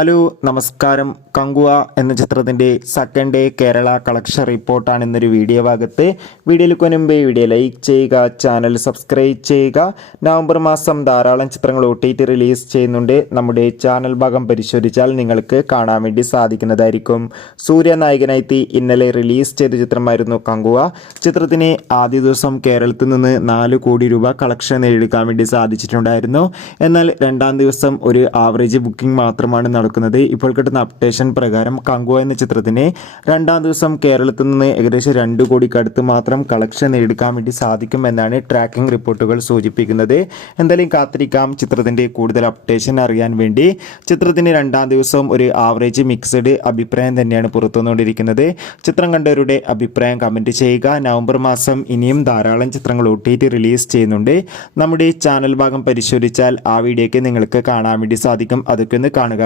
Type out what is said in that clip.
Hello നമസ്കാരം. കങ്കുവ എന്ന ചിത്രത്തിൻ്റെ സെക്കൻഡ് ഡേ കേരള കളക്ഷൻ റിപ്പോർട്ടാണ് ഇന്നൊരു വീഡിയോ ഭാഗത്ത്. വീഡിയോയിലേക്ക് മുൻപേ വീഡിയോ ലൈക്ക് ചെയ്യുക, ചാനൽ സബ്സ്ക്രൈബ് ചെയ്യുക. നവംബർ മാസം ധാരാളം ചിത്രങ്ങൾ OTT റിലീസ് ചെയ്യുന്നുണ്ട്. നമ്മുടെ ചാനൽ ഭാഗം പരിശോധിച്ചാൽ നിങ്ങൾക്ക് കാണാൻ വേണ്ടി സാധിക്കുന്നതായിരിക്കും. സൂര്യ നായകനായി ഇന്നലെ റിലീസ് ചെയ്ത ചിത്രമായിരുന്നു കങ്കുവ. ചിത്രത്തിന് ആദ്യ ദിവസം കേരളത്തിൽ നിന്ന് 4 കോടി രൂപ കളക്ഷൻ നേടിയെടുക്കാൻ വേണ്ടി സാധിച്ചിട്ടുണ്ടായിരുന്നു. എന്നാൽ രണ്ടാം ദിവസം ഒരു ആവറേജ് ബുക്കിംഗ് മാത്രമാണ് നടക്കുന്നത്. ഇപ്പോൾ കിട്ടുന്ന അപ്ഡേഷൻ പ്രകാരം കങ്കുവ എന്ന ചിത്രത്തിന് രണ്ടാം ദിവസം കേരളത്തിൽ നിന്ന് ഏകദേശം 2 കോടിക്കടുത്ത് മാത്രം കളക്ഷൻ നേടിയെടുക്കാൻ വേണ്ടി സാധിക്കും എന്നാണ് ട്രാക്കിംഗ് റിപ്പോർട്ടുകൾ സൂചിപ്പിക്കുന്നത്. എന്തായാലും കാത്തിരിക്കാം ചിത്രത്തിൻ്റെ കൂടുതൽ അപ്ഡേഷൻ അറിയാൻ വേണ്ടി. ചിത്രത്തിന് രണ്ടാം ദിവസം ഒരു ആവറേജ് മിക്സഡ് അഭിപ്രായം തന്നെയാണ് പുറത്തുവന്നുകൊണ്ടിരിക്കുന്നത്. ചിത്രം കണ്ടവരുടെ അഭിപ്രായം കമൻറ്റ് ചെയ്യുക. നവംബർ മാസം ഇനിയും ധാരാളം ചിത്രങ്ങൾ OTT റിലീസ് ചെയ്യുന്നുണ്ട്. നമ്മുടെ ചാനൽ ഭാഗം പരിശോധിച്ചാൽ ആ വീഡിയോയ്ക്ക് നിങ്ങൾക്ക് കാണാൻ വേണ്ടി സാധിക്കും. അതൊക്കെ ഒന്ന് കാണുക.